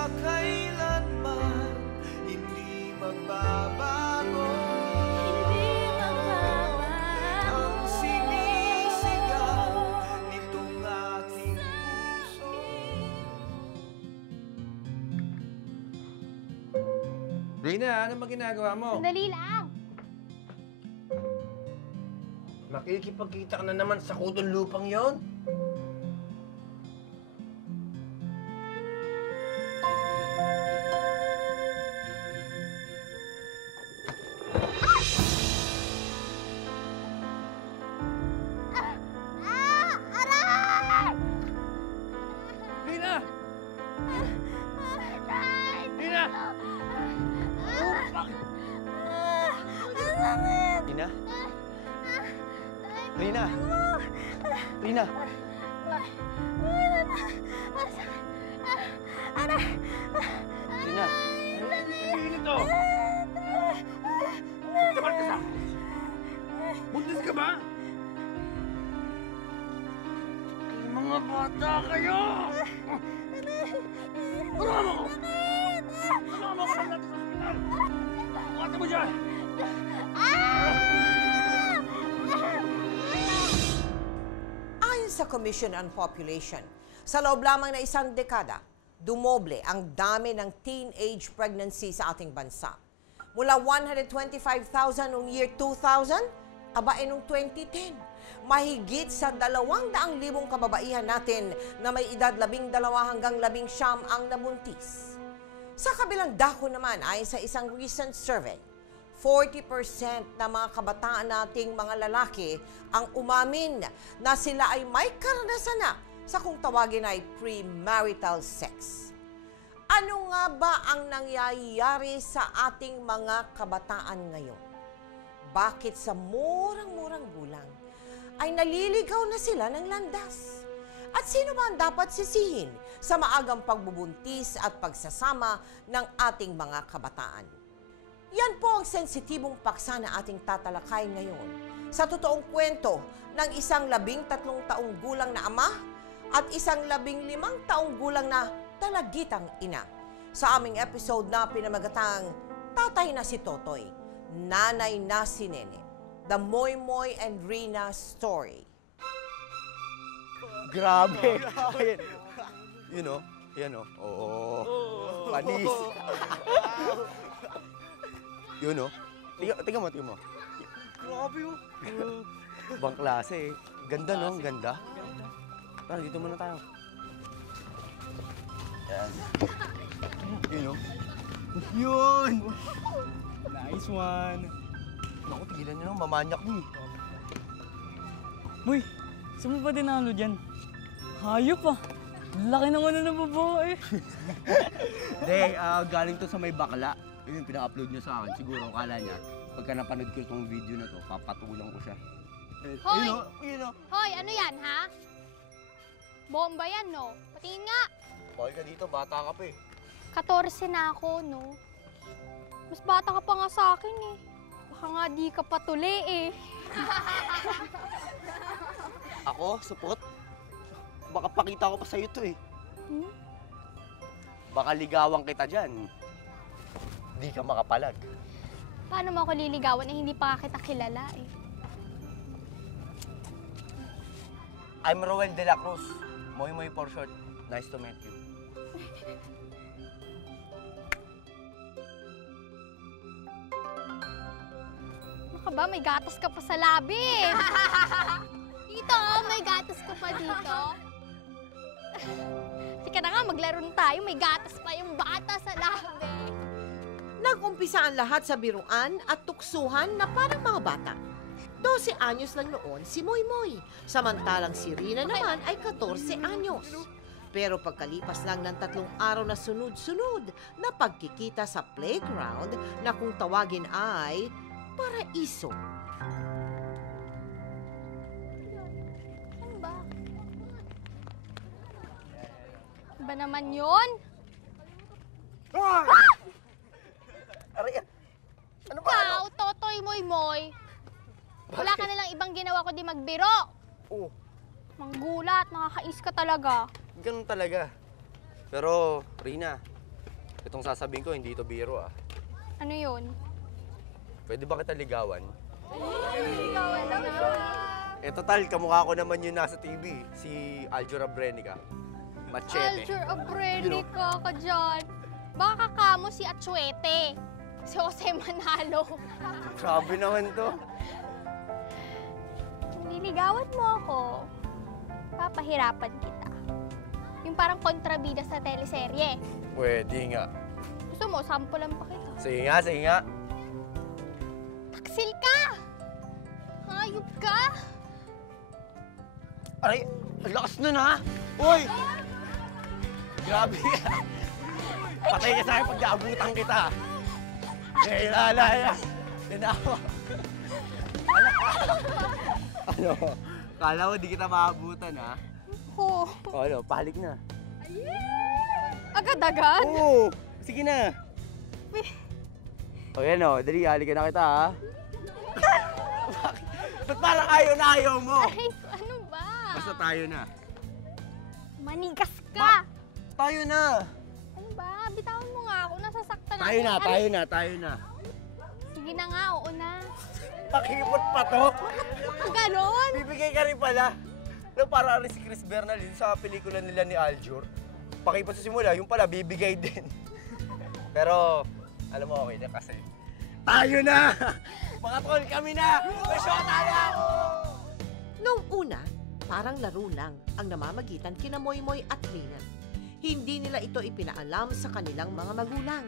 makailanman hindi magbabago. Ang sinisigaw nitong aking puso. Rina, ano ba ginagawa mo? Sandali lang. Makikipagkita ka na naman sa kutong lupang yon. Aray! Rina! Rina! Rina? Rina! Rina! Rina! Ano ito? Kamal ka sa akin? Buntis ka ba? Ay, mga bata kayo! Tulungan mo ko! Tulungan mo ko sa natin sa ospital! Bukatan mo dyan! Ayon sa Commission on Population, sa loob lamang na isang dekada, dumoble ang dami ng teenage pregnancy sa ating bansa. Mula 125,000 noong year 2000, abae noong 2010. Mahigit sa 200,000 kababaihan natin na may edad 12 hanggang 19 ang nabuntis. Sa kabilang dako naman, ayon sa isang recent survey, 40% na mga kabataan nating mga lalaki ang umamin na sila ay may karanasan na sa kung tawagin ay premarital sex. Ano nga ba ang nangyayari sa ating mga kabataan ngayon? Bakit sa murang-murang gulang ay naliligaw na sila ng landas? At sino ba ang dapat sisihin sa maagang pagbubuntis at pagsasama ng ating mga kabataan? Yan po ang sensitibong paksa na ating tatalakay ngayon sa totoong kwento ng isang 13 taong gulang na ama at isang 15 taong gulang na dalagitang ina. Sa aming episode na pinamagatang Tatay na si Totoy, Nanay na si Nene, The Moy Moy and Rina Story. Grabe! You know? Yan o. Oo. Panis. Yun o. Tingnan mo. Grabe yun. Ibang klase eh. Ganda no? Ang ganda. Tara, dito muna tayo. Yan. Yun o. Yun! Nice one! Naku, tigilan nyo lang. Mamanyak mo eh. Uy, saan mo ba dinalo dyan? Hayop ah! Laki naman na ng babae! Hindi, galing to sa may bakla. Yun yung pina-upload niya sa akin. Siguro, akala niya, pagka napanood ko itong video na to, papatulang ko siya. Hoy! Yun o. Hoy, ano yan, ha? Bomba yan, no? Patingin nga. Bakit ka dito? Bata ka pa eh. 14 na ako, no? Mas bata ka pa nga sa akin, eh. Baka nga di ka patuli, eh. Ako, supot? Baka pakita ko pa sa'yo to eh. Hmm? Baka ligawan kita dyan. Di ka makapalag. Paano mo ako liligawan eh hindi pa kita kilala, eh? I'm Roel de la Cruz. Moy Moy for short. Nice to meet you. Ano ka ba? May gatas ka pa sa labi. Dito, may gatas ka pa dito. Sige na nga, maglaro na tayo. May gatas pa yung bata sa labi. Nag-umpisa ang lahat sa biruan at tuksuhan na parang mga bata. 12 anyos lang noon si Moy Moy, samantalang si Rina naman ay 14 anyos. Pero pagkalipas lang ng 3 araw na sunod-sunod na pagkikita sa playground na kung tawagin ay paraiso. Ano ba? Ba naman yun? Aray, ano ba? Ikaw, Totoy Moy Moy. Wala ka nalang ibang ginawa kundi magbiro. Oo, Manggulat, nakakais ka talaga. ganun talaga. Pero, Rina, Itong sasabihin ko, hindi ito biro ah. Ano yun? Pwede ba kita ligawan? Ligawan na. Eh total, kamukha ko naman yun nasa TV. Si Aljura Brenica. Machete. Alger Abrenica ka dyan. Baka kamo si Atsuete. Si Jose Manalo. Grabe naman to. Kung niligawan mo ako, papahirapan kita. Yung parang kontrabida sa teleserye. Pwede nga. Gusto mo, sampulan pa kita. Sige nga, sige nga. Taksil ka! Hayop ka! Aray, ang lakas nun ha! Uy! Grabe ka! Patay ka sa akin pag naabutan kita. Eh, lalaya. Tinawa. Ano? Kala ko di kita maabutan ha? Oh, O ano, pahalik na. agad-agad? Oo! Sige na. O yan o, dali, halikan na kita ha. Bakit? Ba't parang ayaw na ayaw mo? Ay, ano ba? Basta tayo na. Manigas ka! Tayo na! Ano ba? Bitawan mo nga ako. Nasasaktan ako. Tayo na, Ano? tayo na, tayo na. Sige na nga, oo na. Pakipot pa to. Ganon! Bibigay ka rin pala. No, para rin si Chris Bernal yun sa pelikula nila ni Aljur. Pakipot sa simula, yung pala bibigay din. Pero, alam mo okay na kasi. Tayo na! Mga tol, kami na! May shot tayo ako! Noong una, parang laro lang ang namamagitan kina Moymoy at Rina. Hindi nila ito ipinaalam sa kanilang mga magulang.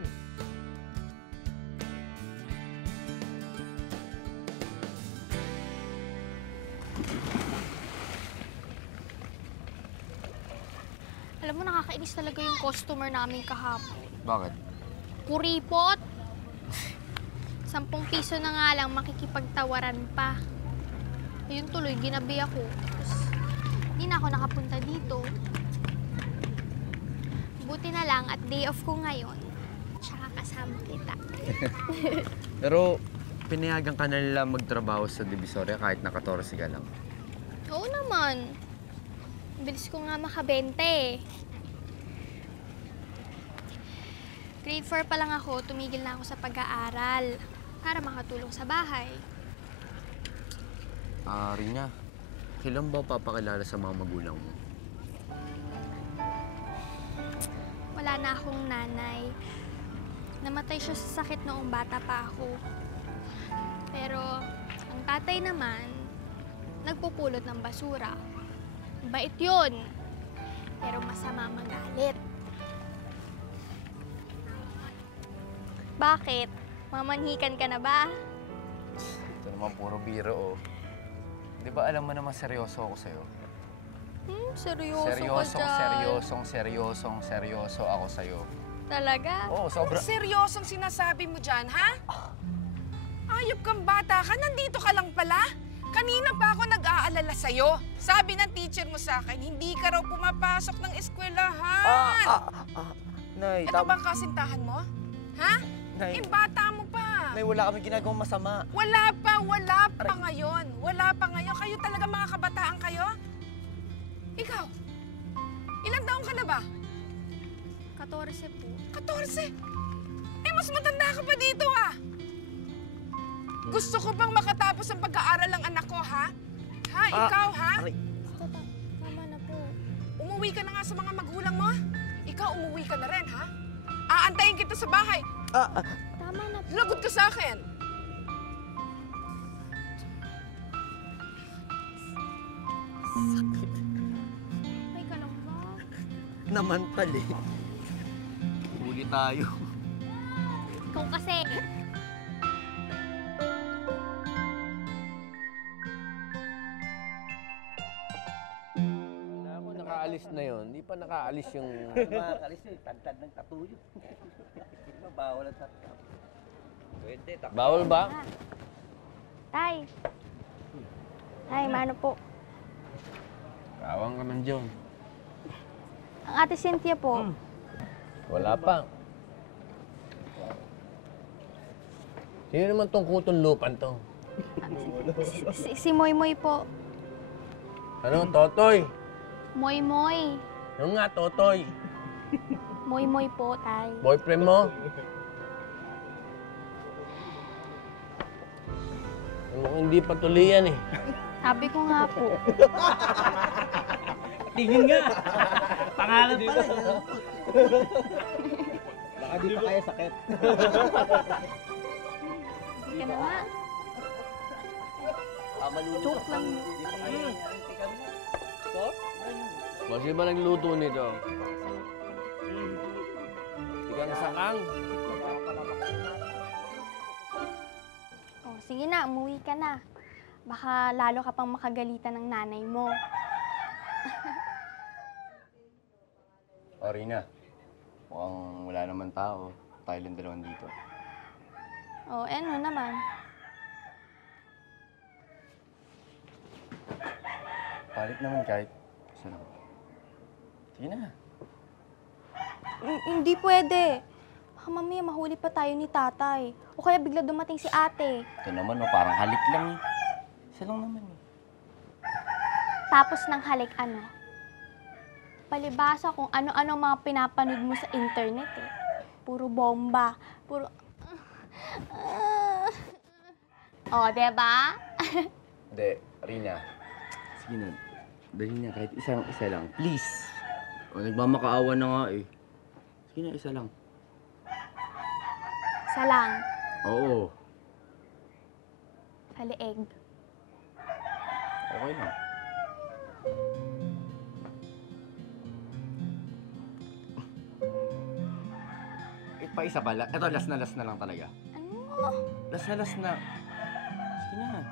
Alam mo, nakakainis talaga yung customer namin kahapon. Bakit? Kuripot! 10 piso na nga lang, makikipagtawaran pa. Ayun tuloy, ginabi ako. Tapos, hindi na ako nakapunta dito. Buti na lang at day off ko ngayon. Tsaka kasama kita. Pero, pinayagan ka na nila magtrabaho sa Divisoria kahit naka 14 ka lang. Oo naman. Bilis ko nga makabente eh. Grade 4 pa lang ako, tumigil na ako sa pag-aaral para makatulong sa bahay. Rina, kailan ba papakilala sa mga magulang mo? Wala na akong nanay. Namatay siya sa sakit noong bata pa ako. Pero ang tatay naman, nagpupulot ng basura. Bait yun. Pero masama magalit. Bakit? Mamanhikan ka na ba? Ito naman puro biro, oh. Di ba alam mo naman seryoso ako sa'yo? Seryoso ako sa'yo. Talaga? Oo, sobra. Seryosong sinasabi mo dyan, ha? Ayop kang bata ka, nandito ka lang pala. Kanina pa ako nag-aalala sa'yo. Sabi ng teacher mo sa akin, hindi ka raw pumapasok ng eskwelahan. Nay, Ito bang kasintahan mo? Ha? Nay. Bata mo pa. Nay, wala kami ginagawang masama. Wala pa ngayon. Wala pa ngayon. Kayo talaga mga kabataan kayo? Ikaw, ilang taon ka na ba? 14 po. 14? Mas matanda ka pa dito, ah. Gusto ko bang makatapos ang pag-aaral ng anak ko, ha? Ha? Ikaw, ha? Aray. Tama na po. Umuwi ka na nga sa mga magulang mo. Ikaw, umuwi ka na rin, ha? Aantayin kita sa bahay. Tama na po. Lagot ka sa akin. May ka lang ba? Namantal eh. Huli tayo. Ikaw kasi. Ako nakaalis na yon, hindi pa nakaalis yung... Makakalis yun, tantad ng tatuyo. Bawal ang tatuyo. Pwede, Bawal ba? Tay. Tay, mano po? Kawang ka man dyan. Ang ate Cynthia po. Wala pa. Sino naman tong kutong lupan to? Si Moy Moy po. Ano, Totoy? Moy Moy. Yung nga, Totoy. Moy-moy po, Tay. Boyfriend mo? Mukhang hindi patuloy yan eh. Sabi ko nga po. Tingin nga. Pangalan pala. Baka di pa kaya sakit. Hindi ka na nga. Joke lang yun. Kasi ba nagluto nito? Tigang sakang. Oh, sige na, umuwi ka na. Baka lalo ka pang makagalitan ng nanay mo. O, Rina. Mukhang wala naman tao. Tayo lang dalawan dito. Oh, ano naman? Palit naman kahit isa lang. Sige na. Hindi pwede. Baka mamaya mahuli pa tayo ni tatay. O kaya bigla dumating si ate. Ito naman, parang halik lang eh. Isa lang naman eh. Tapos ng halik ano? Palibasa kung ano-ano mga pinapanood mo sa internet eh. Puro bomba. Puro... Oh, diba? Hindi, Rina. Sige na. Dali na, kahit isa lang. Please. O, nagmamakaawa na nga eh. Sige na, isa lang. Isa lang. Oo. Sa leeg. Okay lang. Pa isa pala. Ito, last na lang talaga. Ano? Last na. Sige na.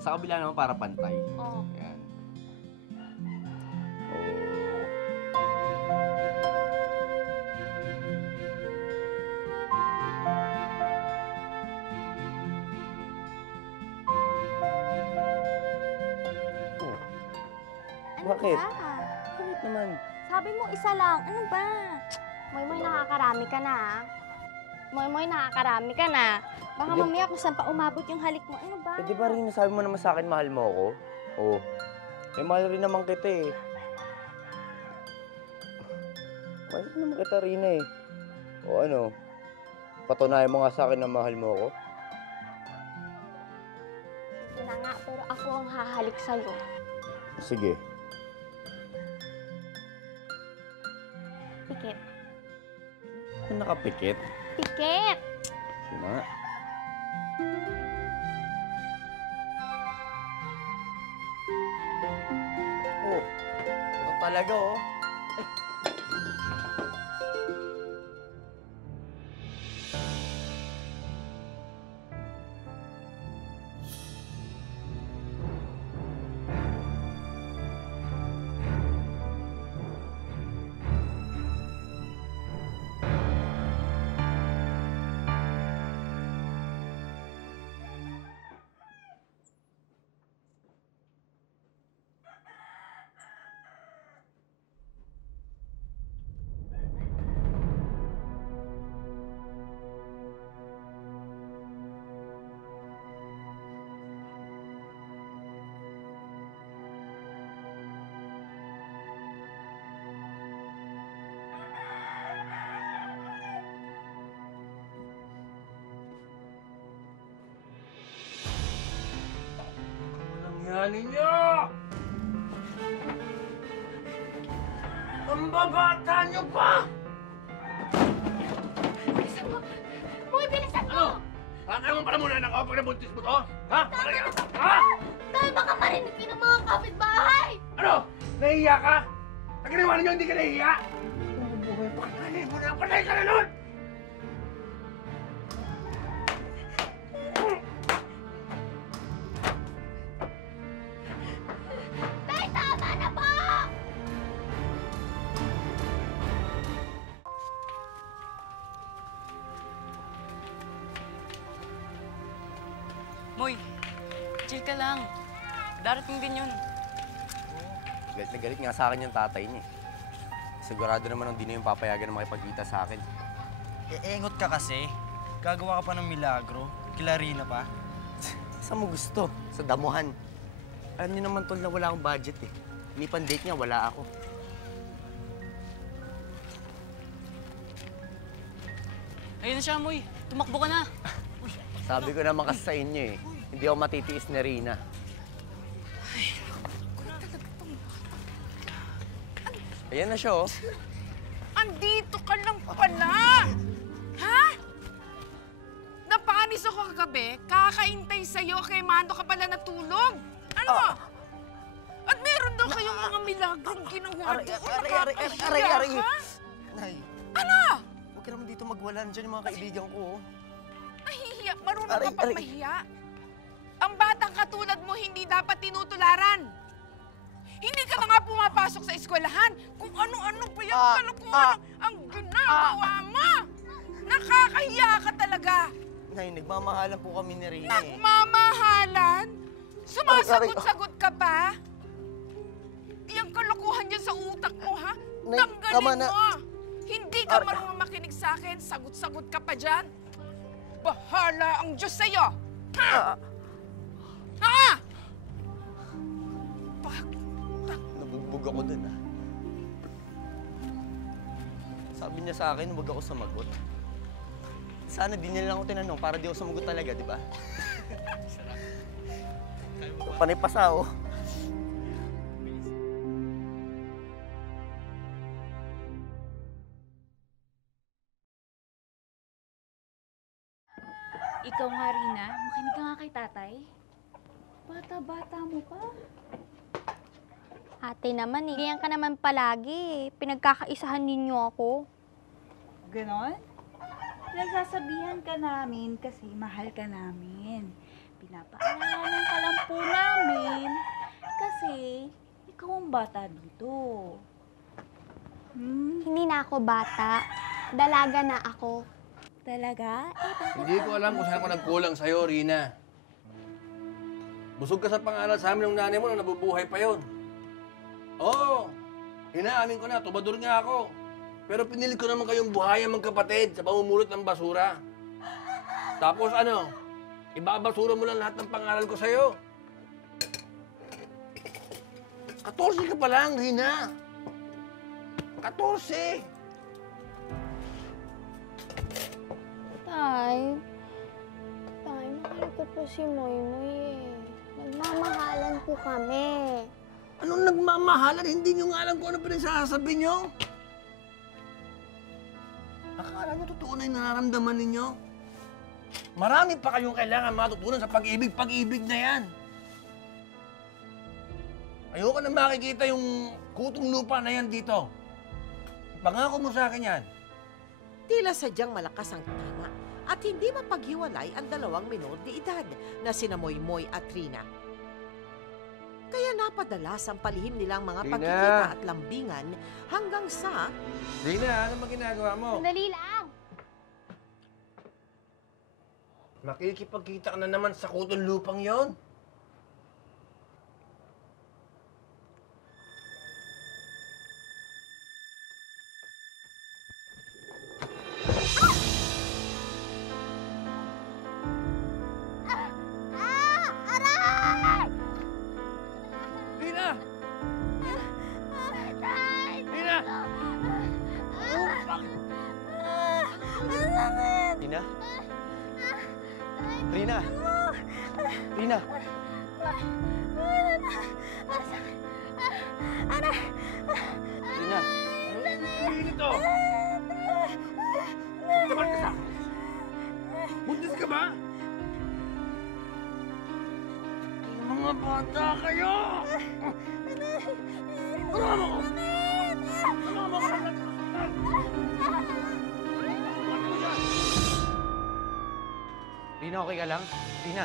Sa kabila naman para pantay. Oh. Yan. Oh. Oh. Ano Bakit? ba? Bakit naman? Sabi mo isa lang. Ano ba? Moy-moy, nakakarami ka na, ah. Moy-moy, nakakarami ka na. Baka Hindi. mamaya kung saan pa umabot yung halik mo. Ano ba? Eh, di ba rin sabi mo naman sa akin, mahal mo ako? Oo. Eh, mahal rin naman kita eh. Mahal rin naman kita, Rina eh. O ano? Patunayan mo nga sa akin na mahal mo ako? Sige na nga, pero ako ang hahalik sa'yo. Sige. Pikit. Ano nakapikit? Pikit! Sige na nga. Oh, ito talaga oh. Yan ninyo! Ang babata nyo pa! Bilisan mo! Boy, bilisan mo! Kaya mo pala muna ako pag nabuntis mo to? Ha? Ha? Dahil baka marinig ka ng mga kapitbahay! Ano? Nahihiya ka? Ang ginawa ninyo hindi ka nahihiya? Patay mo na! Patay ka na nun! Dahil tama na po! Moy, chill ka lang. Darating din yun. Galit na galit nga sa akin yung tatay niya. Sigurado naman hindi na yung papayagan na makipagkita sa akin. Engot ka kasi. Gagawa ka pa ng milagro. Kila Rina pa. Saan mo gusto? Sa damuhan. Alam niyo naman tol na wala akong budget eh. Ni pan-date niya, wala ako. Ayun na siya, Moy. Tumakbo ka na. Sabi ko naman kasi sa inyo eh, hindi ako matitiis ni Rina. Ayan na siya, oh. Andito ka lang pala! Ha? Napanis ako kagabi, kakaintay sa'yo, kay Mando ka pala natulog. Ano? At meron daw kayong mga milagrong ginawa doon. Aray! Ha? Nay, Ano? huwag ka naman dito magwalan dyan yung mga kaibigan ko, oh. Nahihiya. Marunong Aray, ka pang aray. mahiya. Ang batang katulad mo hindi dapat tinutularan. Hindi ka na nga pumapasok sa eskwelahan. Kung ano-ano pa yung kalukuhan ang ginagawa mo. Nakakahiya ka talaga. Nay, nagmamahalan po kami ni Rina, eh. Nagmamahalan? Sumasagot-sagot ka pa? Iyang kalokohan dyan sa utak mo, ha? Nay, tama Tanggalin na. mo! Hindi ka marunong makinig sa akin. Sagot-sagot ka pa dyan. Bahala ang Diyos sa'yo! Ha? Ha? Nabugbog ako dun, ah. Sabi niya sa akin, huwag ako sumagot. Sana di niya lang ako tinanong para di ako sumagot talaga, di ba? Panay pasa, oh. Ikaw nga, Rina, makinig ka nga kay tatay. Bata-bata mo pa. Ate naman eh. Ganyan ka naman palagi. Pinagkakaisahan ninyo ako. Ganon? Nagsasabihan ka namin kasi mahal ka namin. Pinapaalalan ka lang po namin kasi ikaw ang bata dito. Hindi na ako bata. Dalaga na ako. Talaga? Hindi ko alam kung saan ako nagkulang sa'yo, Rina. Busog ka sa pangaral sa amin ng nanay mo nung nabubuhay pa yon. Oo, inaamin ko na, tubador nga ako. Pero pinilit ko naman kayong buhayan magkapatid sa pamumulot ng basura. Tapos ano, ibabasura mo lang lahat ng pangaral ko sa'yo. 14 ka pa lang, Rina. 14! Tay, mahal ko po si Moymoy eh. Nagmamahalan po kami. Anong nagmamahalan? Hindi nyo nga alam kung ano pinagsasabi nyo. Akala nyo totoo na yung nararamdaman ninyo? Marami pa kayong kailangan matutunan sa pag-ibig na yan. Ayoko na makikita yung kutong lupa na yan dito. Pangako mo sa akin yan. Tila sadyang malakas ang tama at hindi mapaghiwalay ang dalawang minor de edad na sina Moymoy at Rina. Kaya napadalas ang palihim nilang mga Rina! pagkikita at lambingan hanggang sa Rina, ano ba ginagawa mo? Sandali lang. Makikipagkita ka na naman sa kutong lupang yon. Rina! Rina! Rina? Rina? Rina? Rina? Ano ito? Tapat ka sa akin. Buntis ka ba? Mga bata kayo! Tulungan mo ko! Tulungan mo ko! Rina, okay ka lang? Rina?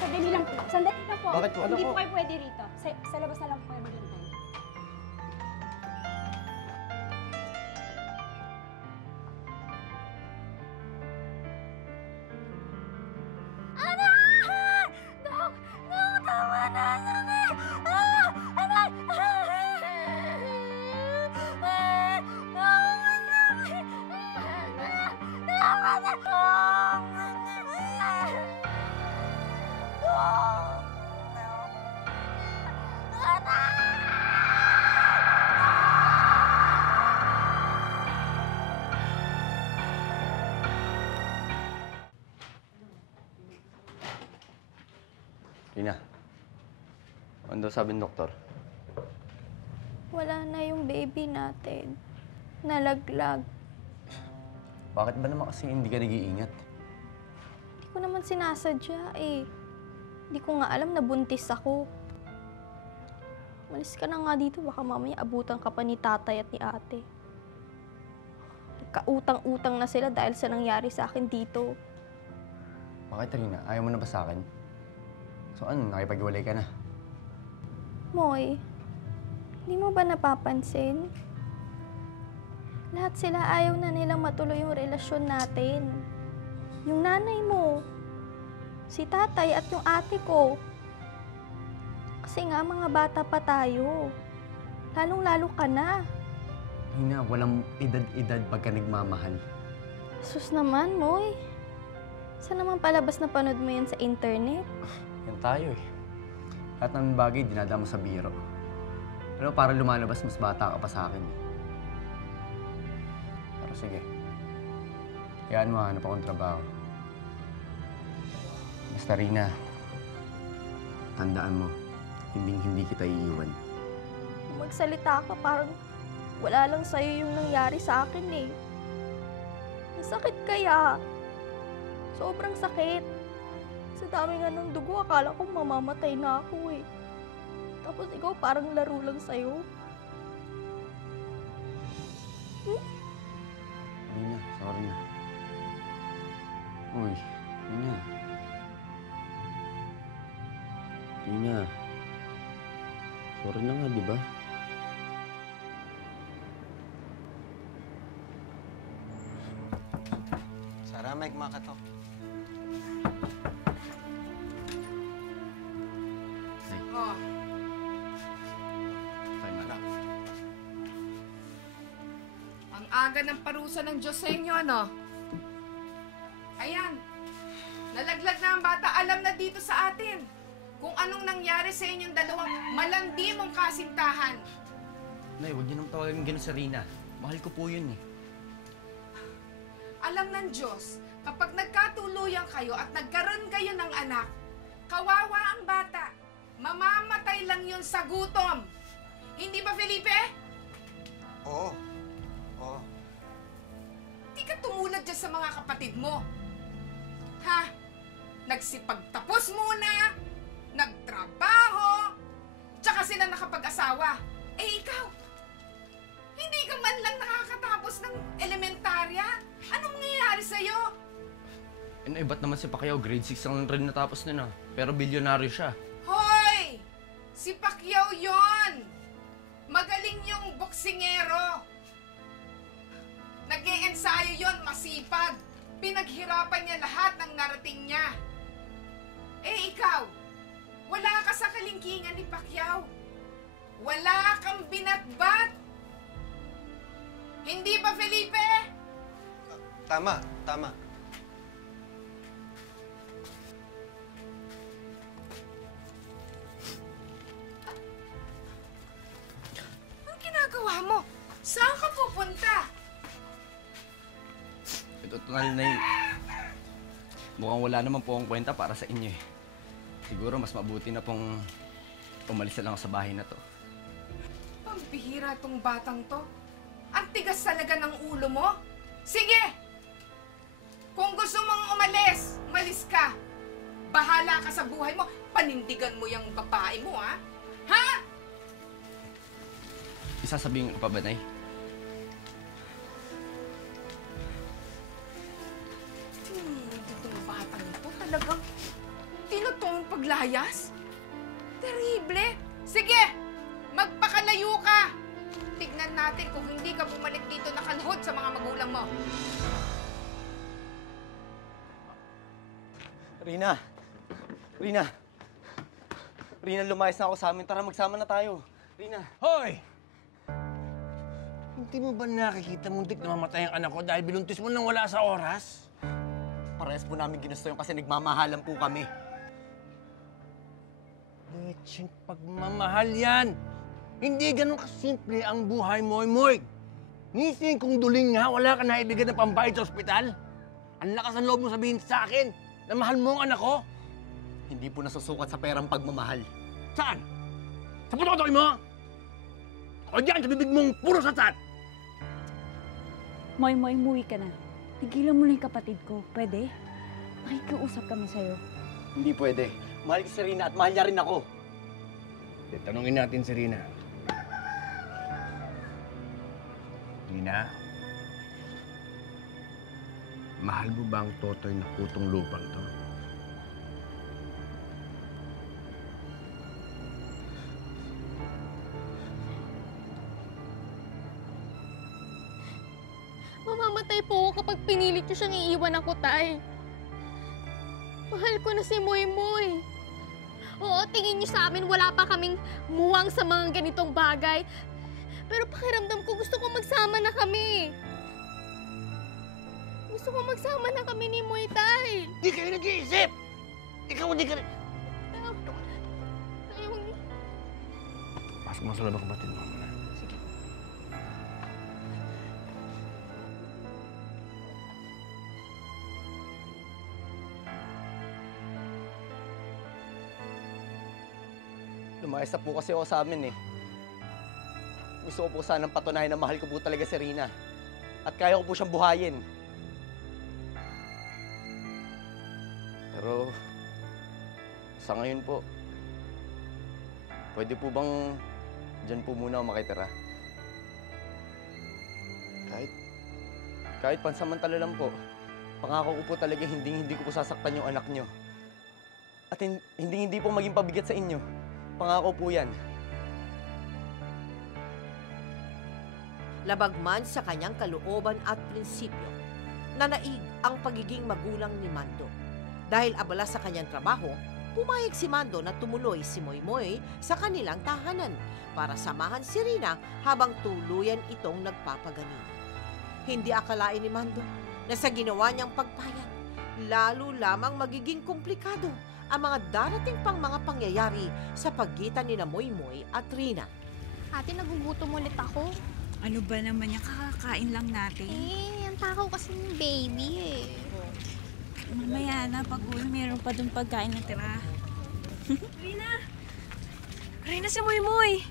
Sandali lang po. Bakit po? Ano Hindi po? po kayo pwede rito. Sa labas na lang po kayo maghintay. Anak! Ano daw sabi ng doktor? Wala na yung baby natin. Nalaglag. Bakit ba naman kasi hindi ka nag-iingat? Hindi ko naman sinasadya eh. Hindi ko nga alam na buntis ako. Malis ka na nga dito, baka mamaya abutan ka pa ni tatay at ni ate. Nagkautang-utang na sila dahil sa nangyari sa akin dito. Bakit, Rina? Ayaw mo na ba sa akin? So ano, nakipag-iwalay ka na? Moy, hindi mo ba napapansin? Lahat sila ayaw na nilang matuloy yung relasyon natin. Yung nanay mo, si tatay at yung ate ko. Kasi nga mga bata pa tayo. Lalong-lalo ka na. Rina, walang edad-edad pagka nagmamahal. Sus naman, Moy. Saan naman palabas na panood mo yan sa internet? Yan tayo eh. Lahat ng bagay, dinadama sa biro. Pero para lumalabas, mas bata ka pa sa akin. Pero sige. Hayaan mo, hanap akong trabaho. Basta Rina, tandaan mo, hindi kita iiwan. Kung magsalita ka, parang wala lang sa'yo yung nangyari sa akin eh. Masakit kaya. Sobrang sakit. Sa dami nga ng dugo, akala ko mamamatay na ako eh. Tapos ikaw parang laro lang sa'yo. Rina, sorry na. Uy, Rina. Rina. Sorry na nga, di ba? Sara, Mike, makato. Oh, Ay, malak. ang aga ng parusa ng Diyos sa inyo, ano? Ayan. Nalaglag na ang bata. Alam na dito sa atin kung anong nangyari sa inyong dalawang malandi mong kasintahan. Nay, huwag niyo nang tawagin gano'n sa Rina. Mahal ko po yun eh. Alam ng Diyos, kapag nagkatuluyan kayo at nagkaroon kayo ng anak, kawawa ang bata. Mamamatay lang yun sa gutom. Hindi ba, Felipe? Oo. Oo. Di ka tumulad dyan sa mga kapatid mo. Ha? Nagsipagtapos muna, nagtrabaho, tsaka sila nakapag-asawa. Eh ikaw, hindi ka man lang nakakatapos ng elementarya. Anong nangyayari sa'yo? Eh, ba't naman si Pacquiao? Grade 6 lang rin natapos na pero bilyonaryo siya. Hoy! Si Pacquiao yon. Magaling yung boksingero. Nag-e-ensayo yon, masipag. Pinaghirapan niya lahat ng narating niya. Eh ikaw, wala ka sa kalingkingan ni Pacquiao. Wala kang binatbat. Hindi ba, Felipe? Tama, tama. Anong ginagawa mo? Saan ka pupunta? Ito, tunal na mukhang wala naman po akong kwenta para sa inyo eh. Siguro mas mabuti na pong umalis na lang ako sa bahay na to. Pambihira tong batang to. Ang tigas talaga ng ulo mo. Sige! Kung gusto mong umalis, umalis ka. Bahala ka sa buhay mo. Panindigan mo yung babae mo, ha? Ha? Isasabihin ko pa ba, Nay? Itong batang ito talagang tinutong paglayas. Terrible. Sige! Magpakalayo ka! Tignan natin kung hindi ka bumalik dito nakaluhod sa mga magulang mo. Rina! Rina! Rina, lumayas na ako sa amin. Tara, magsama na tayo. Rina! Hoy! Hindi mo ba nakikita muntik na mamatay ang anak ko dahil binuntis mo nang wala sa oras? Parehas po namin ginusto yung kasi nagmamahalan po kami. Lecheng pagmamahal yan! Hindi ganun kasimple ang buhay mo, Moy. Nising kung duling nga, wala ka na ibigay ng pambayad sa ospital. Ang lakas ng loob mo sabihin sa akin na mahal mo ang anak ko. Hindi po nasusukat sa perang pagmamahal. Saan? Sa putotoy mo? O diyan, sa bibig mong puro satsat! Moy, umuwi ka na. Tigilan mo na yung kapatid ko. Pwede? Nakikiusap kami sa'yo. Hindi pwede. Mahal ko si Rina at mahal niya rin ako. Tanungin natin si Rina. Rina, mahal mo ba ang totoy na putong lupang to? Mamamatay po ako kapag pinilit niyo siyang iiwan ako, Tay. Mahal ko na si Moy Moy. Oo, tingin niyo sa amin wala pa kaming muwang sa mga ganitong bagay. Pero pakiramdam ko gusto ko magsama na kami. Gusto ko magsama na kami ni Moy, Tay. Di kayo nag-iisip! Ikaw hindi ka rin... Tay, huwag niyo. Pasok mo sa labang kapatid mo muna. Sige. Lumayas na po kasi ako sa amin eh. Gusto ko po sanang patunayan na mahal ko po talaga si Rina. At kaya ko po siyang buhayin. Pero, sa ngayon po, pwede po bang dyan po muna ako makitira? Kahit pansamantala lang po, pangako ko po talaga hindi ko po sasaktan yung anak nyo. At hindi po maging pabigat sa inyo. Pangako po yan. Labag man sa kanyang kalooban at prinsipyo, nanaig ang pagiging magulang ni Mando. Dahil abala sa kanyang trabaho, pumayag si Mando na tumuloy si Moy Moy sa kanilang tahanan para samahan si Rina habang tuluyan itong nagpapagaling. Hindi akalain ni Mando na sa ginawa niyang pagpayag, lalo lamang magiging komplikado ang mga darating pang mga pangyayari sa pagitan ni Moy Moy at Rina. Ate, nagugutom ulit ako. Ano ba naman yan? Kakakain lang natin. Ang takaw kasi ng baby eh. Mamaya na, pag uwi, meron pa dun pagkain na tira. Rina! Rina, si Moy Moy!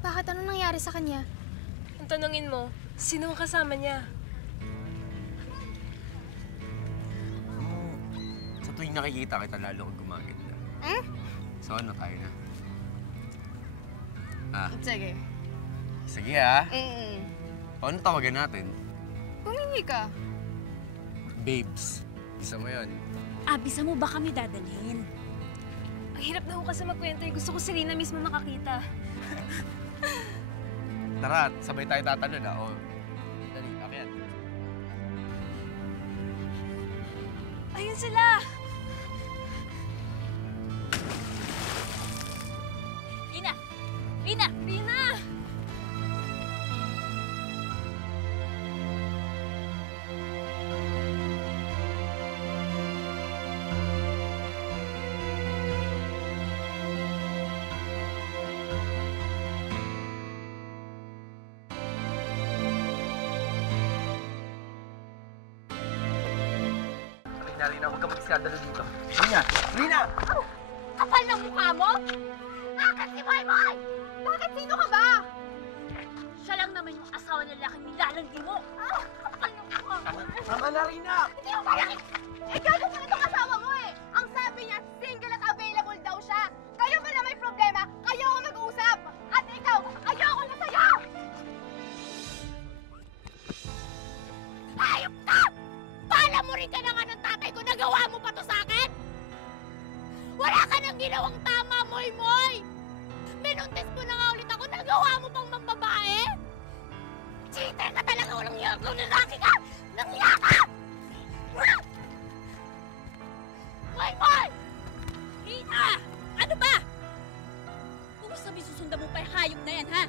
Bakit? Ano nangyari sa kanya? Ang tanungin mo, sino ang kasama niya? Sa tuwing nakikita kita, lalo kong gumaganda. So ano tayo na? Sige. Sige Paano tawagan natin? Pumingi ka. Babes. Isa mo yun. Bisa mo ba kami dadalhin? Ang hirap na ho kasi magkwento eh. Gusto ko si Rina mismo makakita. Tara, sabay tayo tatalon O, dali, akyat. Ayun sila! Rina! Rina! Rina! Rina, huwag ka mag-iskandalo dito. Rina! Rina! Kapal ng mukha mo? Bakit si Moy Moy? Bakit sino ka ba? Siya lang naman yung asawa ng laki nilalandi mo. Kapal ng mukha mo. Tama na, Rina! Hindi mo malaki. Gano'n mo itong asawa mo eh. Ang sabi niya, single at available daw siya. Kayo ba na may problema? Kayo ako mag-uusap. At ikaw, ayoko na sa'yo! Ayop ka! Pala mo rin ka na nga ng tatay ko, nagawa mo pa to sa akin? Wala ka nang ginawang tama, Moy Moy! Minuntis mo na nga ulit ako, nagawa mo pang mambabae? Cheater ka talaga, walang yako, lalaki ka! Nangya ka! Moy Moy! Rina! Ano ba? Kung sabi susundan mo pa yung hayop na yan, ha?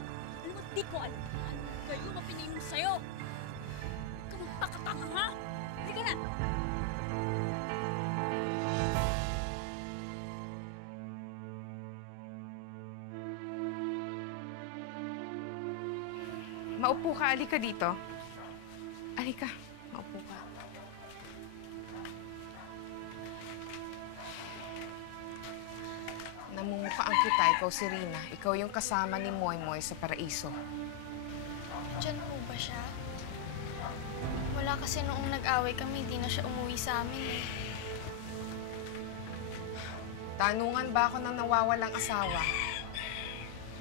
Alam mo, di ko alam. Ano kayo mapininom sa'yo? Huwag ka magpakatanga, ha? Hindi ka na! Maupo ka, alika dito. Alika, maupo ka. Namumukhaan kita, ikaw si Rina. Ikaw yung kasama ni Moy Moy sa Paraiso. Diyan po ba siya? Wala kasi noong nag-away kami, hindi na siya umuwi sa amin eh. Tanungan ba ako ng nawawalang asawa?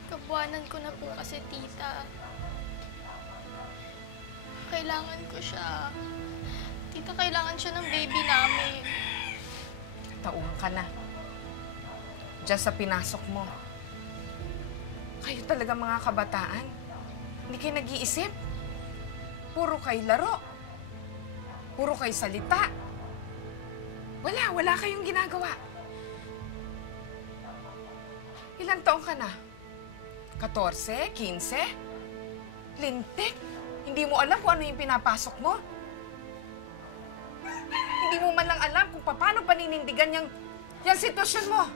Kabuanan ko na po kasi, tita. Kailangan ko siya. Tita, kailangan siya ng baby namin. Taong ka na. Diyan sa pinasok mo. Kayo talaga mga kabataan. Hindi kayo nag-iisip. Puro kayo laro. Puro kayo salita. Wala kayong ginagawa. Ilang taong ka na? 14? 15? Lintik? Hindi mo alam kung ano yung pinapasok mo? Hindi mo man lang alam kung paano paninindigan yung sitwasyon mo.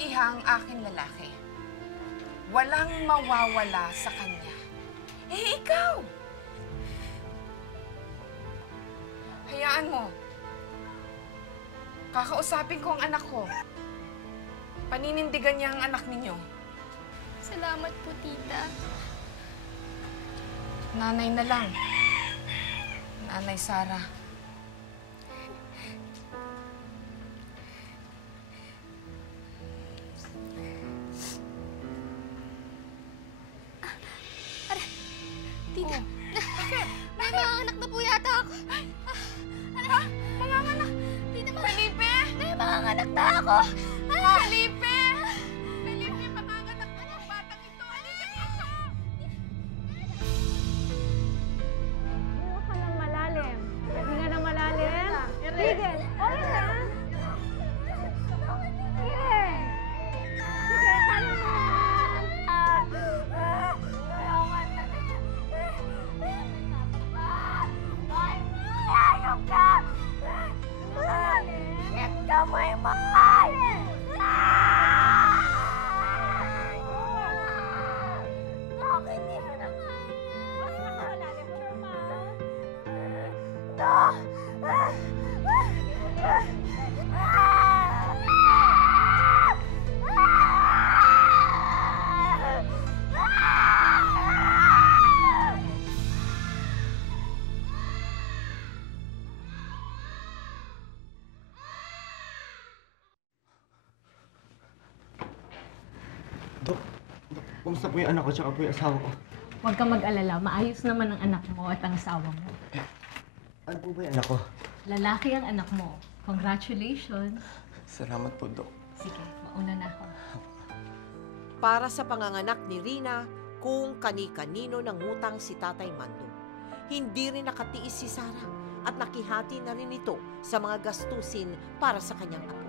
Iha ang aking lalaki. Walang mawawala sa kanya. Eh, ikaw! Hayaan mo. Kakausapin ko ang anak ko. Paninindigan niya ang anak ninyo. Salamat po, tita. Nanay na lang. Nanay Sara. Tita, Bakit? may mga anak na po yata ako. Ha? Mga anak? Tita, Felipe? may mga anak na ako. Felipe! Felipe, panganganak na ng batang ito. Halika dito! Hinga ka ng malalim. Hinga ng malalim. Tigil. Okay na. Sige. Sige, kaya mo. Ayok ka! Ayok ka, may mahal! Bakit hindi mo na Dok, kumusta po yung anak ko tsaka po yung asawa ko? Huwag kang mag-alala. Maayos naman ang anak mo at ang asawa mo. Ano po ba yung anak ko? Lalaki ang anak mo. Congratulations. Salamat po, Dok. Sige, mauna na ako. Para sa panganganak ni Rina, kung kani-kanino nangutang si Tatay Mando. Hindi rin nakatiis si Sara at nakihati na rin ito sa mga gastusin para sa kanyang apo.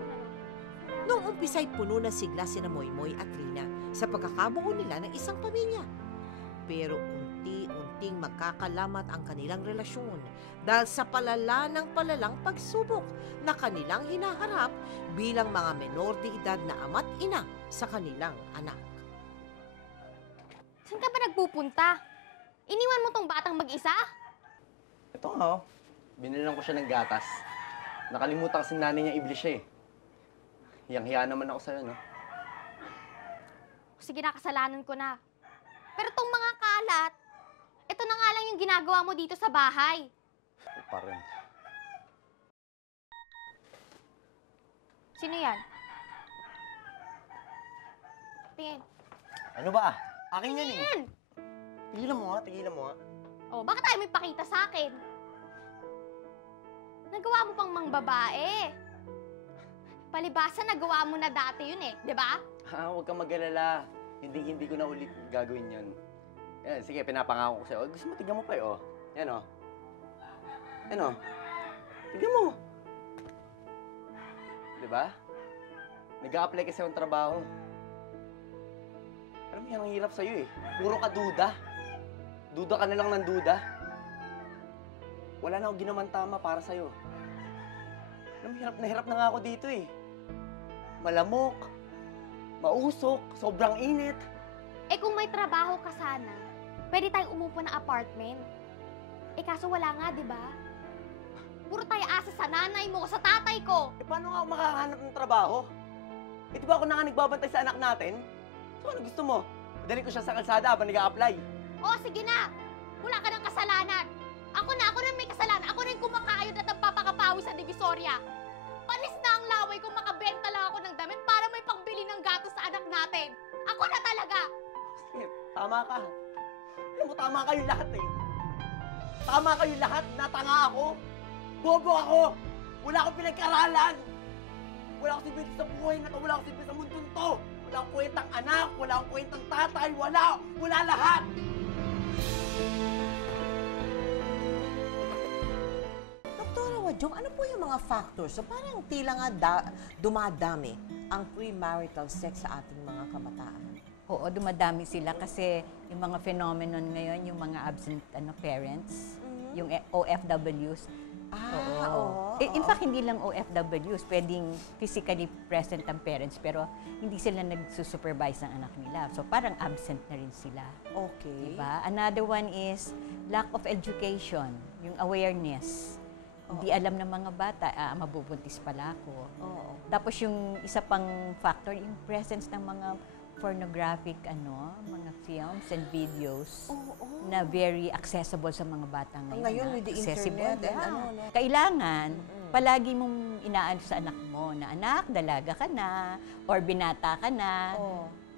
Noong umpisa'y puno na sigla sina Moymoy at Rina sa pagkakabuo nila ng isang pamilya. Pero unti-unting magkakalamat ang kanilang relasyon dahil sa palala ng palalang pagsubok na kanilang hinaharap bilang mga menor de edad na ama't ina sa kanilang anak. Saan ka ba nagpupunta? Iniwan mo tong batang mag-isa? Ito nga, oh. Binilang ko siya ng gatas. Nakalimutan kasi nanay niya iblis siya eh. Hiyang-hiya naman ako sa'yo, no? Sige na, kasalanan ko na. Pero tong mga kalat, ito na nga lang yung ginagawa mo dito sa bahay. Pa rin. Sino yan? Tingin. Ano ba? Akin yan eh. Tingin! Tigilan mo nga, tigilan mo nga. Oh, bakit tayo may pakita sa akin? Nagawa mo pang mangbabae. Palibasa, nagawa mo na dati yun eh, di ba? Huwag kang mag-alala. Hindi ko na ulit gagawin yun. Yan, sige, pinapangako ko sa'yo. Gusto mo, tignan mo pa eh, oh. Yan, oh. Yan, oh. Tignan mo. Di ba? Nag-a-apply kasi akong trabaho. Alam mo, yan ang hirap sa'yo eh. Puro ka duda. Duda ka na lang ng duda. Wala na akong ginawan tama para sa'yo. Alam mo, hirap na nga ako dito eh. Malamok, mausok, sobrang init. Eh kung may trabaho ka sana, pwede tayong umupo ng apartment. Eh kaso wala nga, di ba? Puro tayo asa sa nanay mo, sa tatay ko. Eh, paano nga ako makakahanap ng trabaho? Eh, di ba ako na nga nagbabantay sa anak natin? So, ano gusto mo? Madali ko siya sa kalsada habang nag-a-apply. O, sige na! Wala ka ng kasalanan! Ako na may kasalanan! Ako na yung kumakaayod at nagpapakapawi sa Divisoria! Panis na ang laway kung makabenta lang ako ng damit para may pangbili ng gatos sa anak natin! Ako na talaga! Sige, tama ka. Alam mo, tama kayong lahat eh. Tama kayong lahat, natanga ako. Bobo ako. Wala akong pinagkaralan. Wala akong silbi sa buhay na to. Wala akong silbi sa mundong to. Wala akong kwentang anak. Wala akong kwentang tatay. Wala lahat. Doktora Wajong, ano po yung mga factors? So parang tila nga dumadami ang premarital sex sa ating mga kabataan. Oo, dumadami sila kasi yung mga phenomenon ngayon, yung mga absent parents, yung OFWs. Oo. In fact, hindi lang OFWs, pwedeng physically present ang parents, pero hindi sila nagsusupervise ng anak nila. So parang absent na rin sila. Okay. Diba? Another one is lack of education, yung awareness. Hindi alam ng mga bata, mabubuntis pala ako. Oo. Tapos yung isa pang factor, yung presence ng mga pornographic mga films and videos na very accessible sa mga bata ngayon. Ngayon with the internet, Kailangan palagi mong inaano sa anak mo na anak, dalaga ka na or binata ka na.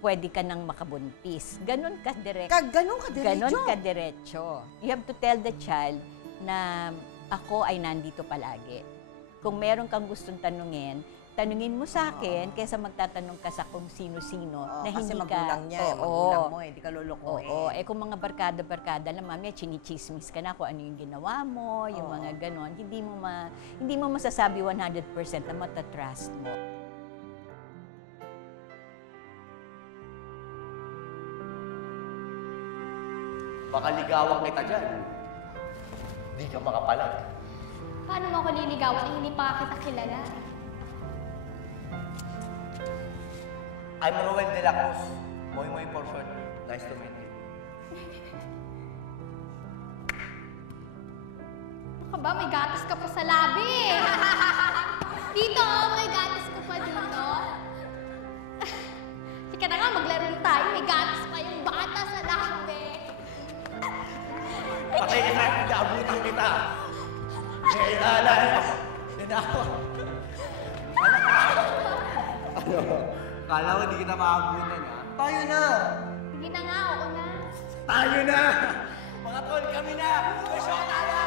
Pwede ka nang makabuntis. Ganon ka diretso. Ganon ka diretso? Ganon ka diretso. You have to tell the child na ako ay nandito palagi. Kung meron kang gustong tanungin mo sa akin kaysa magtatanong ka sa kung sino-sino na hindi ka... Kasi magulang niya, magulang mo, hindi ka lulukuhin. Oo, kung mga barkada-barkada lang, mami, chinichismis ka na kung ano yung ginawa mo, yung mga ganon. Hindi mo masasabi 100% na matatrust mo. Baka ligawan kita dyan. Di ka makapalag. Paano mo ako liligawan eh, hindi pa kita kilala? I'm Roel de la Cruz. Moy Moy for short. Nice to meet you. Baka ba, may gatas ka pa sa labi! Dito, may gatas ka pa dito. Sige na nga, maglaro na tayo. May gatas pa yung bata sa labi. Patay ka na, naabutan kita. Kailangan. Sinawa. Kala ko di kita maabutan, ha? Tayo na! Sige na nga, oo na. Tayo na! Mga tol, kami na! Masyota na!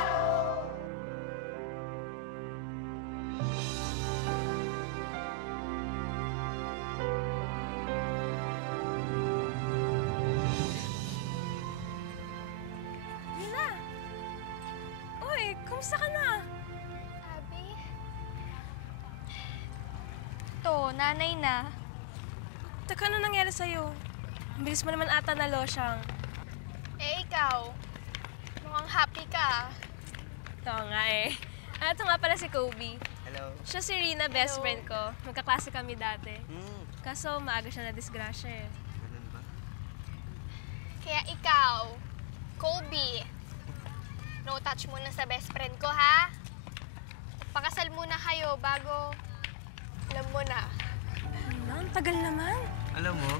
Nina! Uy, kumusta ka na? Abby? To, nanay na. Teka, ano nangyari sa'yo? Ang bilis mo naman ata na losyang. Eh, ikaw? Mukhang happy ka. Oo nga eh. Ito nga pala si Kobe. Hello. Siya si Rina, best friend ko. Magkaklase kami dati. Kaso maaga siya na disgrasya eh. Ganun ba? Kaya ikaw, Colby, no touch muna sa best friend ko, ha? Pakasal muna kayo bago alam mo na. Ano? Ang tagal naman. Alam mo,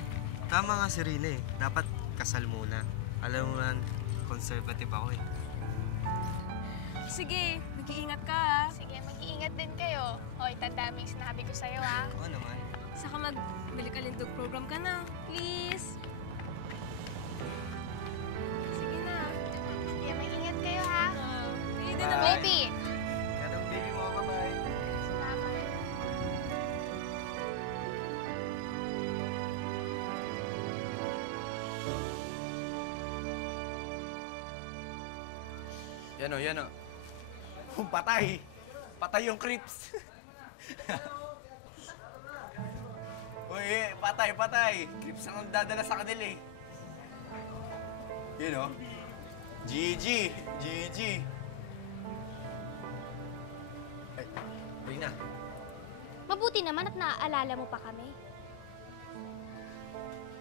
tama nga si Rina eh. Dapat kasal muna. Alam mo man, conservative ako eh. Sige, mag-iingat ka ha. Sige, mag-iingat din kayo. Hoy, tanda mo yung sinabi ko sa'yo, ha? Oo naman. Saka magbili kalindog program ka na. Please. Sige na. Sige, mag-ingat kayo, ha? Kayo din naman. Baby! Ganun baby mo, bye-bye. Salamat. Yan o, yan o. Patay. Patay yung creeps. Uy, patay, patay. Creeps ang dadala sa kanila eh. Yan o. GG. GG. Ay, Rina. Mabuti naman at naaalala mo pa kami.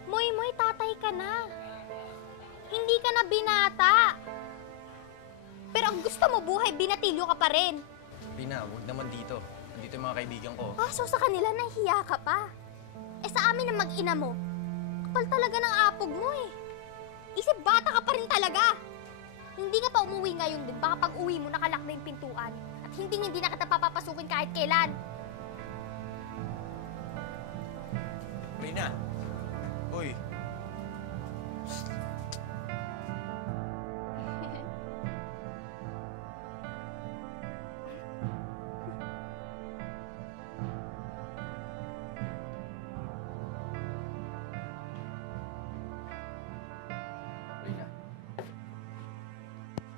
Moy, tatay ka na. Hindi ka na binata. Pero ang gusto mo buhay, binatilyo ka pa rin. Rina, huwag naman dito. Dito yung mga kaibigan ko. So sa kanila, nahihiya ka pa. sa amin ng mag-ina mo. Kapal talaga ng apog mo eh. Isip bata ka pa rin talaga. Hindi ka pa umuwi ngayon din. Baka pag uwi mo, nakalak na yung pintuan. At hindi na kita papapasukin kahit kailan. Rina. Uy. Rina,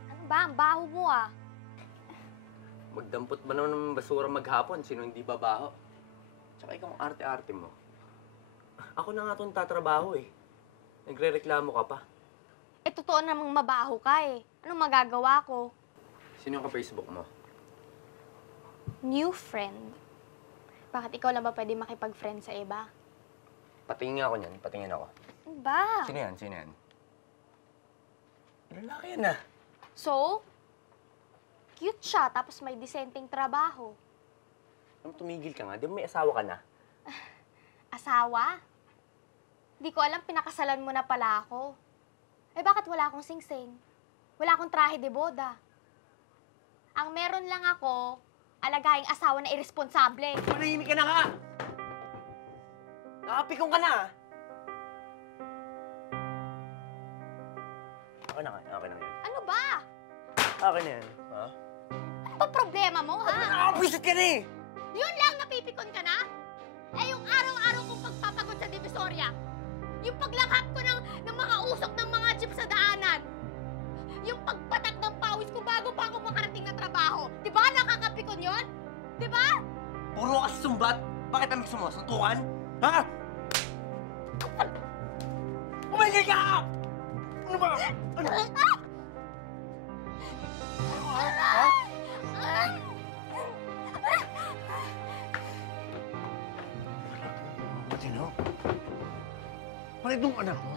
Ano ba? Ang baho mo ah. magdampot ba naman ng basura maghapon? Sino hindi babaho? Tsaka ikaw ang arte-arte mo. Ako na nga itong tatrabaho eh. Nagre-reklamo ka pa. Eh, totoo namang mabaho ka eh. Anong magagawa ko? Sino yung ka-Facebook mo? New friend. Bakit ikaw lang ba pwede makipag-friend sa iba? Patingin nga ako niyan. Patingin ako. Ano ba? Sino yan? Sino yan? Lalaki yan ah. So? Cute siya, tapos may disenteng trabaho. Ano, tumigil ka nga? Di ba may asawa ka na? Asawa? Di ko alam, pinakasalan mo na pala ako. Eh bakit wala akong singsing? Wala akong trahe de boda. Ang meron lang ako, alagaing asawa na irresponsable. Manahimik ka na nga! Nakapikong ka na ah! Akin na nga. Akin na yan. Ano ba? Akin na yan. Ha? Ano ba problema mo, ha? Nakakapisit ka na eh! Yun lang, napipikon ka na? Eh, yung araw-araw kong pagpapagod sa Divisoria. Yung paglanghap ko ng mga usok ng mga jeep sa daanan. Yung pagpatak ng pawis ko bago pa ako makarating na trabaho. Di ba nakakapikon yun? Di ba? Puro ka sumbat! Bakit ang gusto mo? Suntukan? Ha? Umigay ka! Ano ba? Ano? Matino? Pare itong anak mo?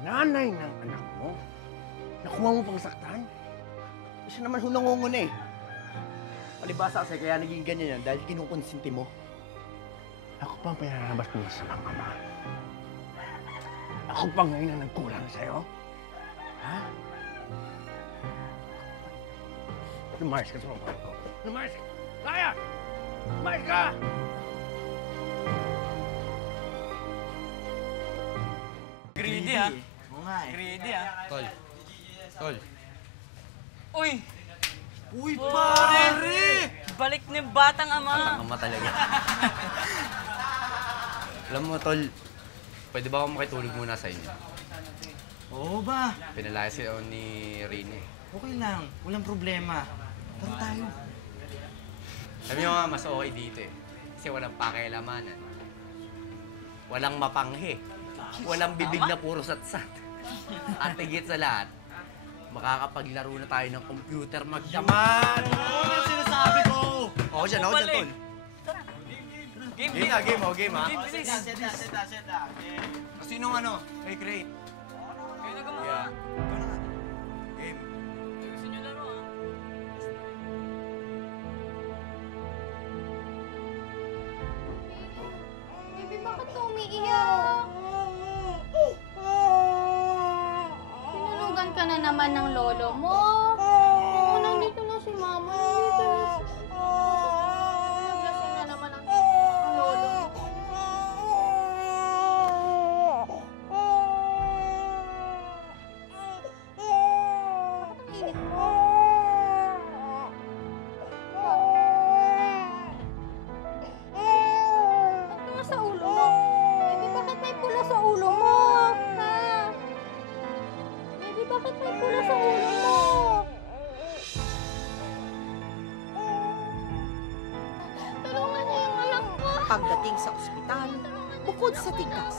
Nanay ng anak mo? Nakuha mo pang saktan? Siya naman hunangunguna eh. Palibasa kasi kaya naging ganyan yan dahil kinukonsinti mo. Ako pa ang pinanabas mo sa mga ama. Ako pa ngayon ang nagkulang sa'yo? Ha? Lumayas ka sa mga ko. Lumayas ka! Laya! Lumayas ka! Greedy ah. Oo nga eh. Greedy ah. Tol. Tol. Uy! Uy, Pare! Balik ni batang ama. Ang ama talaga. Alam mo, Tol, pwede ba akong makitulog muna sa inyo? Oo ba? Pinalayas ako ni Rine. Okay lang. Walang problema. Tara tayo. Sabi nyo nga, mas okay dito eh. Kasi walang pakialamanan. Walang mapanghe. Walang bibig na puro satsat. At higit sa lahat, makakapaglaro na tayo ng computer magdaman! Oo, yung sinasabi ko! Oo dyan, Tol. Game, Game na, game, oh, game ha. Game, bilis. Seta. Sinong ano? Create. Kayo na gumawa. Yeah. Game. Gusto nyo laro ah. Baby, bakit ka umiiyak? Tinulugan ka na naman ng lolo mo. Oo, nandito na si mama. Nandito na si... Naglasing na naman ang lolo mo. Bakit ang init mo? Bakit nga sa ulo mo? Baby, bakit may pula sa ulo mo? Ha? Baby, bakit may pula sa ulo mo? Tulungan niyo yung anak ko. Pagdating sa ospital, bukod sa tigas,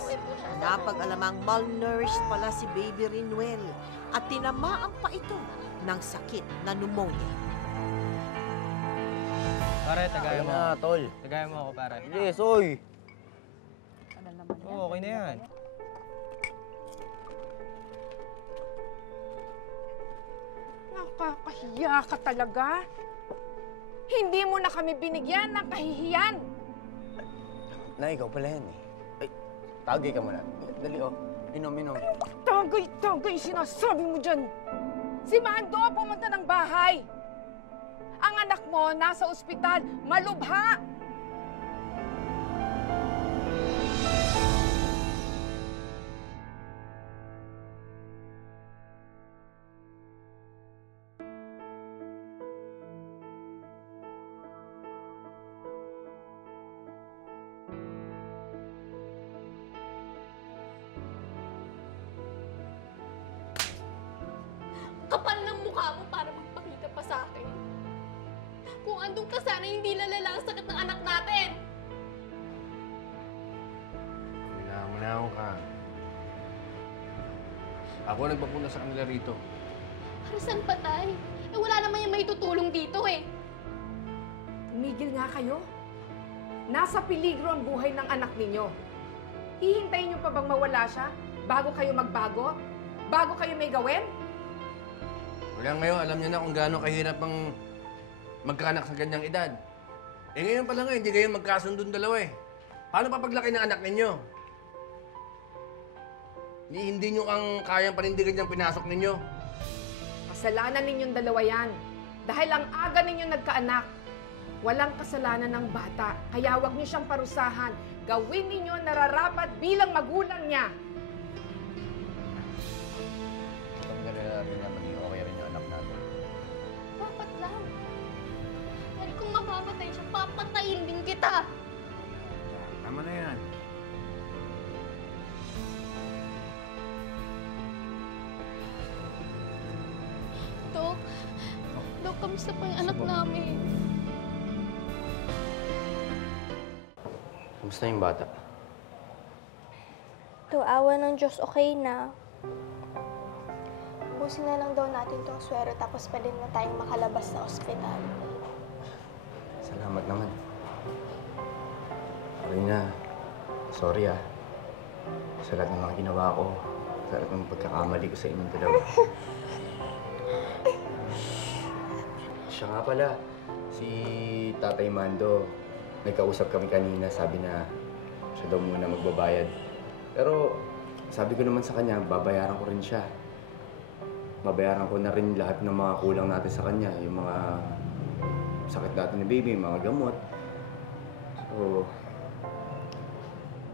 napag-alamang malnourished pala si Baby Rinuel at tinamaan pa ito ng sakit na pneumonia. Pare, tagayan mo. na, tol. Tagayan mo ako, pare. Yes, oy. Oo, okay na yan. Nakakahiya ka talaga. Hindi mo na kami binigyan ng kahihiyan. Na, ikaw pala yan eh. Ay, tagay ka muna. Dali oh. Inom. Tagay sinasabi mo dyan. Si Mando pumunta ng bahay. Ang anak mo nasa ospital, malubha. Kapal ng mukha mo para magpakita pa sa akin. Kung andun ka sana, hindi lalala ang sakit ng anak natin. Minaw ka. Ako nagpapunta sa kanila rito. Para saan pa, Tay? Eh, wala naman yung may tutulong dito eh. Tumigil nga kayo. Nasa peligro ang buhay ng anak ninyo. Hihintayin niyo pa bang mawala siya bago kayo magbago? Bago kayo may gawin? Wala ngayon, alam niyo na kung gaano kahirap ang magkaanak sa ganyang edad. Eh ngayon pa lang hindi kayo magkasundon dalawa eh. Paano papaglaki ng anak ninyo? Hindi nyo ang kayang panindigan yung pinasok ninyo. Kasalanan ninyong dalawa yan. Dahil ang aga ninyo nagkaanak, walang kasalanan ng bata. Kaya huwag niyo siyang parusahan. Gawin ninyo ang nararapat bilang magulang niya. Rin na maging okay rin yung anak natin. Dapat lang. Dahil kung mamamatay siya, papatayin din kita. Tama na yan. Dok, kamusta pa yung anak namin? Kamusta yung bata? To awa ng Diyos, okay na. Ubusin na lang daw natin tong swero tapos pwede na tayong makalabas sa ospital. Salamat naman. Rina, sorry ah. Sa lahat ng mga ginawa ko, sa lahat ng pagkakamali ko sa inyong dalawa. Siya nga pala, si Tatay Mando, nagkausap kami kanina, sabi na siya daw muna magbabayad. Pero sabi ko naman sa kanya, babayaran ko rin siya. Babayaran ko na rin lahat ng mga kulang natin sa kanya, yung mga sakit natin ni baby, mga gamot. So,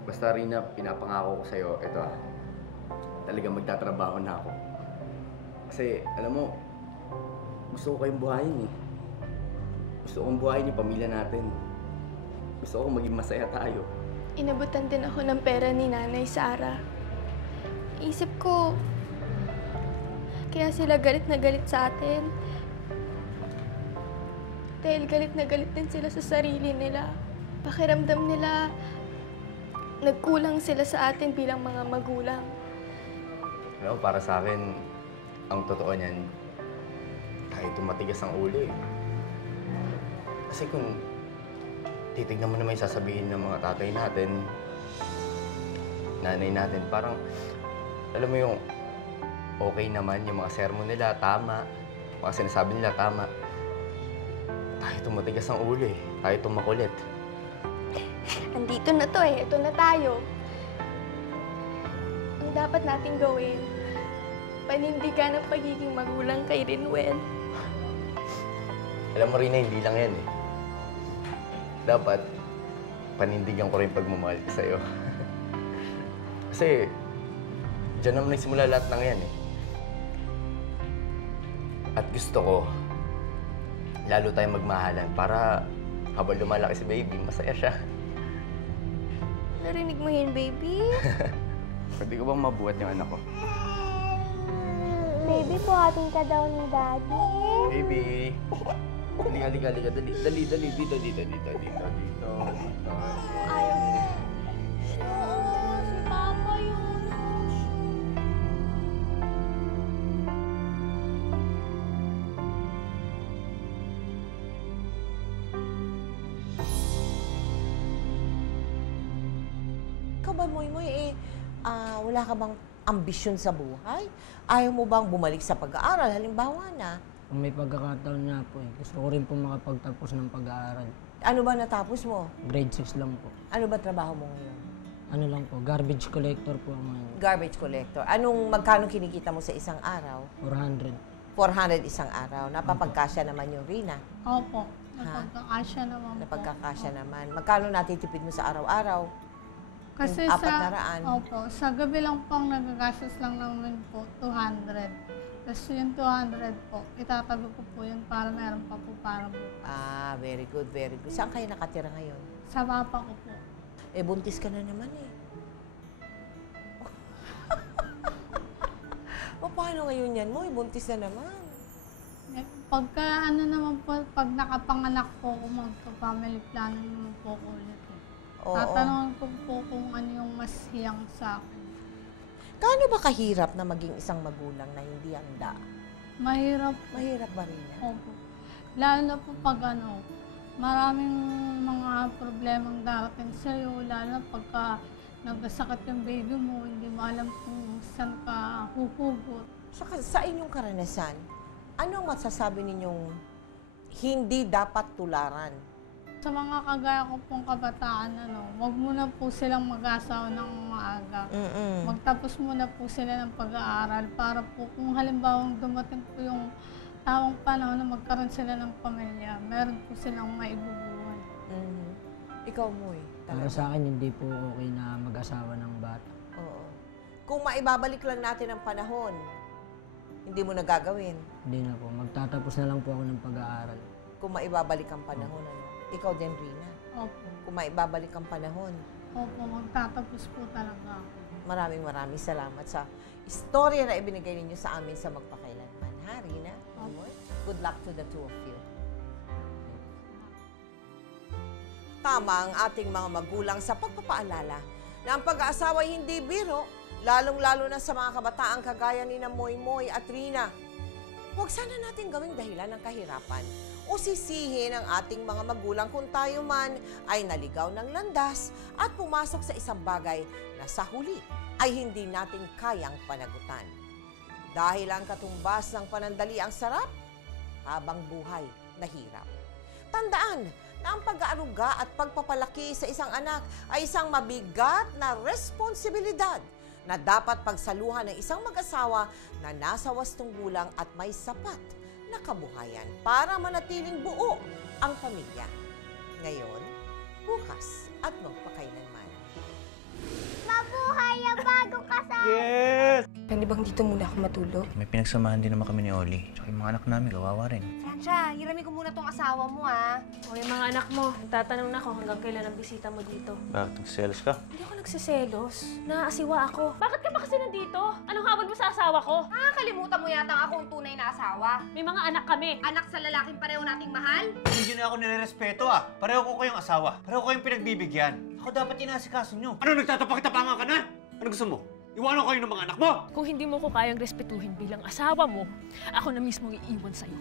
basta Rina, pinapangako ko sa'yo, ito ah, talagang magtatrabaho na ako. Kasi, alam mo, gusto ko kayong buhayin eh. Gusto kong buhayin yung pamilya natin. Gusto ko maging masaya tayo. Inabutan din ako ng pera ni Nanay Sara. Isip ko, kaya sila galit na galit sa atin. Dahil galit na galit din sila sa sarili nila. Pakiramdam nila, nagkulang sila sa atin bilang mga magulang. Alam mo, para sa akin, ang totoo niyan, kahit tumatigas ang ulo eh. Kasi kung titignan mo naman yung sasabihin ng mga tatay natin, nanay natin, parang, alam mo yung okay naman, yung mga sermon nila, tama. Mga sinasabi nila, tama. Tayo tumatigas ang ulo eh. Tayo tumakulit. Andito na to eh. Ito na tayo. Ang dapat nating gawin, panindigan ang pagiging magulang kay Rinwell. Alam mo rin na hindi lang yan eh. Dapat, panindigan ko rin pagmamahal ko sa'yo. Kasi, dyan naman nagsimula lahat ng yan eh. At gusto ko, lalo tayong magmahalan para habang lumalaki si baby, masaya siya. Narinig mo yun, baby? Pwede ko bang mabuhat yung anak ko? Baby, buhatin ka daw ni Daddy. Baby! Halika. Dali. Dito. Ayaw niya. Oo, si Papa yun. Ikaw ba, Moy, wala ka bang ambisyon sa buhay? Ayaw mo bang bumalik sa pag-aaral? Halimbawa na, Kung may pagkakataon nga po eh, gusto ko rin po makapagtapos ng pag-aaral. Ano ba natapos mo? Grade 6 lang po. Ano ba trabaho mo ngayon? Ano lang po, garbage collector po ako ngayon. Garbage collector. Magkano kinikita mo sa isang araw? 400. 400 isang araw. Napapagkasya naman yung Rina. Opo, napagkakasya naman po. Napagkakasya naman. Magkano natitipid mo sa araw-araw? Kasi Yung 400. sa gabi lang pong nagagastos lang naman po, 200. Tapos yung 200 po, itatabi ko po yun para meron pa po para bukas. Ah, very good, very good. Saan kayo nakatira ngayon? Sa papa ko po. Eh, buntis ka na naman eh. O, paano ngayon yan mo? Buntis na naman. Pagka naman po, pag nakapanganak po ako, magpa-family planning naman po ako ulit. Oo. Tatanungin ko po kung ano yung mas hiyang sa akin. Gaano ba kahirap na maging isang magulang na hindi handa? Mahirap. Mahirap ba rin? Opo. Lalo na po pag maraming mga problemang darating sa'yo, lalo na pagka nagkasakit yung baby mo, hindi mo alam kung saan ka huhugot. Sa inyong karanasan, anong masasabi ninyong hindi dapat tularan? Sa mga kagaya ko pong kabataan, wag muna po silang mag-asawa ng maaga. Magtapos muna po sila ng pag-aaral para po kung halimbawa dumating po yung tamang panahon na magkaroon sila ng pamilya, meron po silang maibubuhay. Ikaw, Moy, Para sa akin, hindi po okay na mag-asawa ng bata. Oo. Kung maibabalik lang natin ang panahon, hindi mo na gagawin. Hindi na po. Magtatapos na lang po ako ng pag-aaral. Kung maibabalik ang panahon, Ikaw din, Rina. Opo. Kung maibabalik ang panahon. Opo, magtatapos po talaga ako. Maraming salamat sa istorya na ibinigay ninyo sa amin sa Magpakailanman. Ha, Rina? Good luck to the two of you. Tama ang ating mga magulang sa pagpapaalala na ang pag-aasawa ay hindi biro, lalong-lalo na sa mga kabataang kagaya ni na Moy at Rina. Huwag sana natin gawing dahilan ng kahirapan o sisihin ang ating mga magulang kung tayo man ay naligaw ng landas at pumasok sa isang bagay na sa huli ay hindi natin kayang panagutan. Dahil ang katumbas ng panandali ang sarap, habang buhay nahirap. Tandaan na ang pag-aaruga at pagpapalaki sa isang anak ay isang mabigat na responsibilidad na dapat pagsaluhan ng isang mag-asawa na nasa wastong gulang at may sapat na kabuhayan para manatiling buo ang pamilya. Ngayon, bukas at magpakailanman. Mabuhay ang bagong kasal! Yes! Pwede bang dito muna ako matulog? May pinagsamahan din naman kami ni Oli. Tsaka yung mga anak namin, kawawa rin. Francia, hiramin ko muna tong asawa mo, ha? O yung mga anak mo, nagtatanong na ako hanggang kailan ang bisita mo dito. Bakit? Nagsiselos ka? Hindi ako nagsiselos. Naaasiwa ako. Bakit ka ba kasi nandito? Anong habol mo sa asawa ko? Nakakalimutan mo yata ako ang tunay na asawa. May mga anak kami. Anak sa lalaking pareho nating mahal? Hindi na ako nire-respeto Pareho ko kayong asawa. Pareho ko kayong pinagbibigyan. Ako dapat inasikaso nyo. Ano, nagtatapakitapangan ka na? Ano gusto mo? Iwanan ko kayo ng mga anak mo! Kung hindi mo ko kayang respetuhin bilang asawa mo, ako na mismo iiwan sa'yo.